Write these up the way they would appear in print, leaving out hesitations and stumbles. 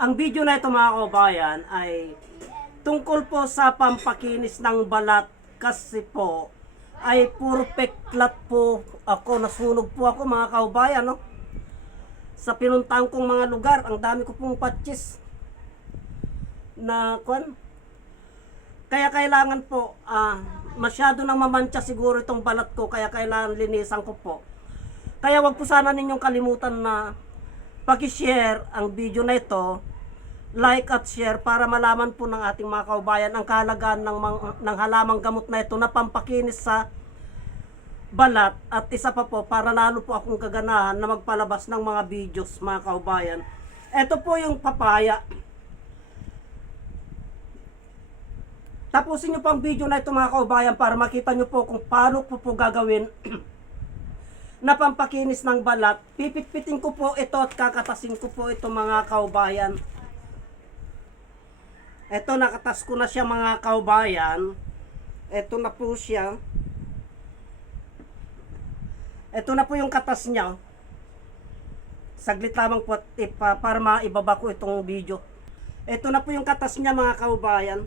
Ang video na ito mga kabayan ay tungkol po sa pampakinis ng balat kasi po ay puro peklat po ako, nasunog po ako mga kabayan, no? Sa pinuntahan kong mga lugar, ang dami ko pong patches na kwan. Kaya kailangan po, masyado nang mamantsa siguro itong balat ko, kaya kailangan linisan ko po. Kaya wag po sana ninyong kalimutan na paki-share ang video na ito, like at share para malaman po ng ating mga kaubayan ang kahalagahan ng halamang gamot na ito na pampakinis sa balat, at isa pa po para lalo po akong kaganahan na magpalabas ng mga videos mga kaubayan. Ito po yung papaya. Tapusin nyo po ang video na ito mga kaubayan para makita nyo po kung paano po gagawin na pampakinis ng balat. Pipitpitin ko po ito at kakatasin ko po ito mga kaubayan. Ito, nakatas ko na siya mga kaubayan. Ito na po siya. Ito na po yung katas niya. Saglit lamang po para maibaba ko itong video. Ito na po yung katas niya mga kaubayan.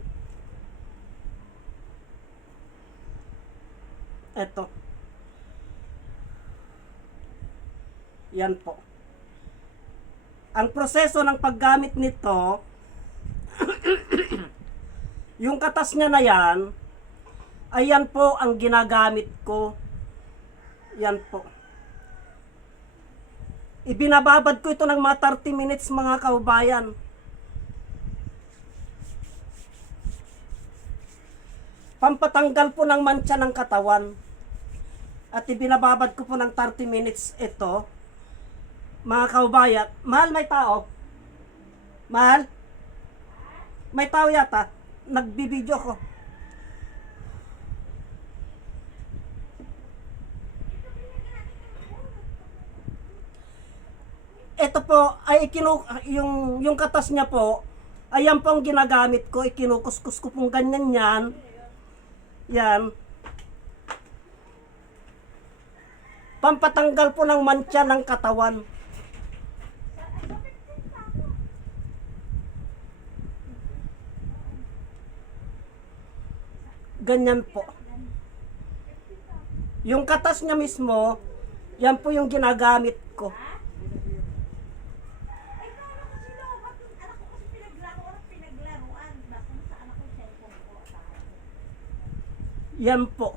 Ito. Yan po. Ang proseso ng paggamit nito, yung katas niya na yan, ayan po ang ginagamit ko. Yan po. Ibinababad ko ito ng mga 30 minutes mga kaubayan. Pampatanggal po ng mantsa ng katawan. At ibinababad ko po ng 30 minutes ito. Mga kaubayan, mahal, may tao? Mahal? May tao yata. Nagbibideo ko. Ito po ay yung katas niya po, ayan po ang ginagamit ko. Ikinukuskus ko pong ganyan yan. Yan. Pampatanggal po ng mantsa ng katawan. Ganyan po. Yung katas niya mismo, yan po yung ginagamit ko. Yan po.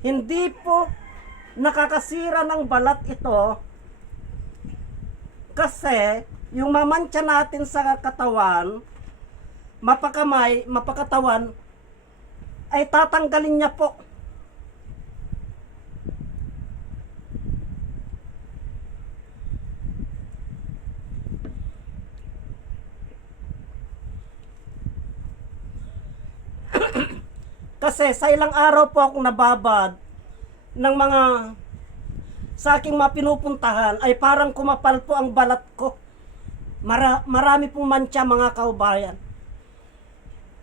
Hindi po nakakasira ng balat ito kasi yung mamantsa natin sa katawan, mapakamay, mapakatawan, ay tatanggalin niya po. Kasi sa ilang araw po akong nababad ng mga sa aking mga pinupuntahan ay parang kumapal po ang balat ko. Marami pong mantsa mga kaubayan.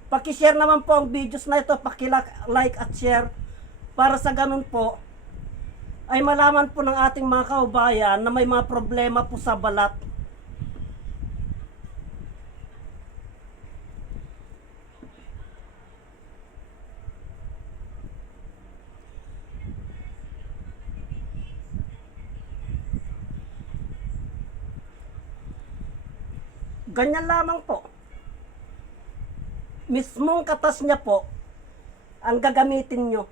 Paki-share naman po ang videos na ito, paki-like at share para sa ganun po ay malaman po ng ating mga kaubayan na may mga problema po sa balat. Ganyan lamang po. Mismong katas niya po ang gagamitin nyo.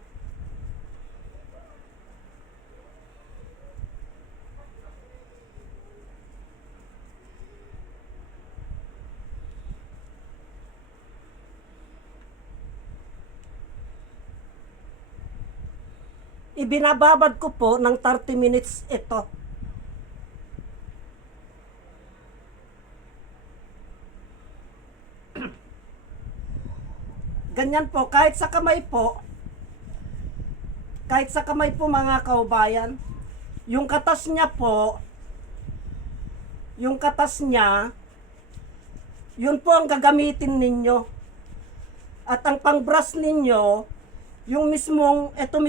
Ibinababad ko po ng 30 minutes ito. Ganyan po, kahit sa kamay po mga kaubayan, yung katas niya po, yung katas niya, yun po ang gagamitin ninyo. At ang pang-brush ninyo, yung mismong, ito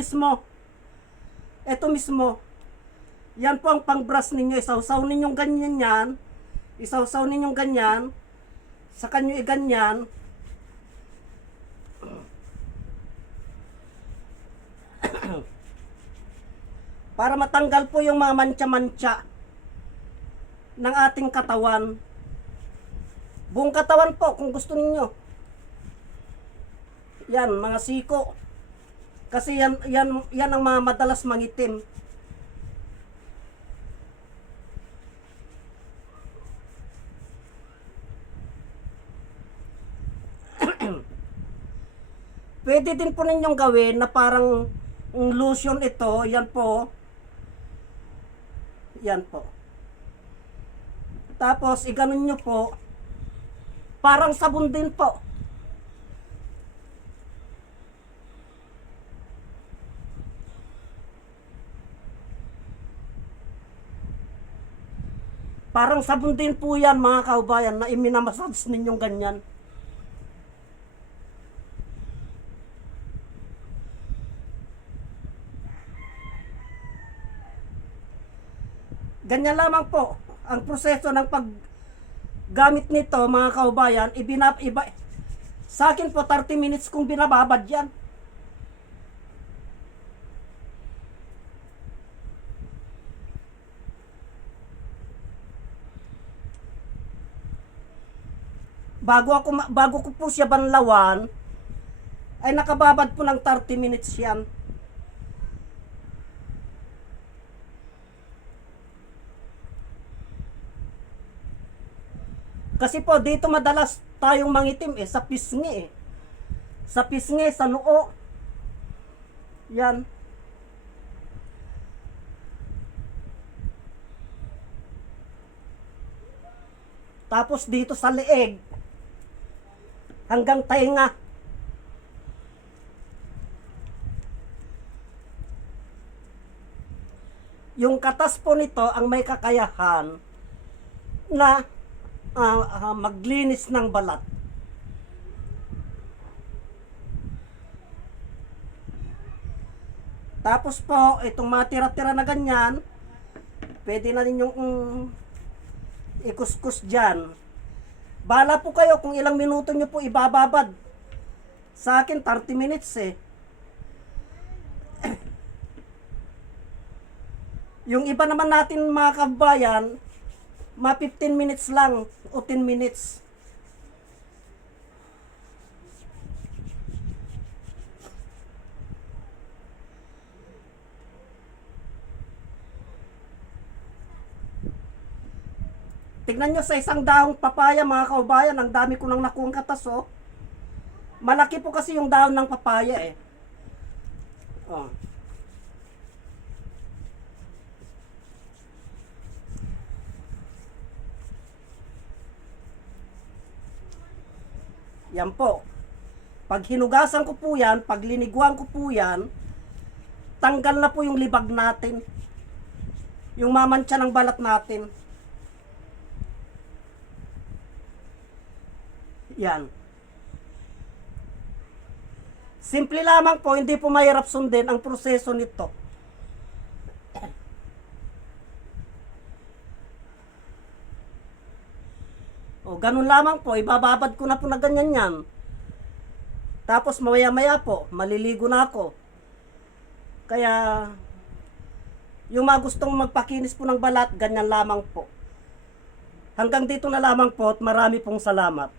mismo, Yan po ang pang-brush ninyo. Isawsaw ninyong ganyan yan. Isawsaw ninyong ganyan. Sa kanyo ganyan. Para matanggal po yung mga mantsa-mantsa ng ating katawan. Buong katawan po kung gusto ninyo. Yan, mga siko. Kasi yan ang mga madalas mangitim. Pwede din po ninyong gawin na parang lotion ito. Yan po. Yan po. Tapos, iganon nyo po. Parang sabon din po. Parang sabon din po yan mga kaubayan na iminamassage ninyong ganyan. Ganyan lamang po ang proseso ng paggamit nito mga kaubayan. Sa akin po 30 minutes kung binababad yan. Bago ko po siya banlawan, ay nakababad po ng 30 minutes yan. Kasi po dito madalas tayong mangitim sa pisngi Sa pisngi, sa noo. Yan. Tapos dito sa leeg. Hanggang tainga. Yung katas po nito ang may kakayahan na maglinis ng balat. Tapos po, itong mga tira-tira na ganyan, pwede na ninyong ikuskus dyan. Bahala po kayo kung ilang minuto nyo po ibababad. Sa akin, 30 minutes eh. Yung iba naman natin mga kabayan, mga 15 minutes lang o 10 minutes. Tignan nyo sa isang dahong papaya mga kaubayan, ang dami ko nang nakuhang katas oh. Malaki po kasi yung dahon ng papaya eh. Oh. Yan po. Pag hinugasan ko po yan, pag liniguan ko po yan, tanggal na po yung libag natin. Yung mamantsa ng balat natin. Yan. Simple lamang po, hindi po mahirap sundin ang proseso nito. O, ganun lamang po, ibababad ko na po na ganyan yan. Tapos maya-maya po, maliligo na ako. Kaya, yung mga gustong magpakinis po ng balat, ganyan lamang po. Hanggang dito na lamang po at marami pong salamat.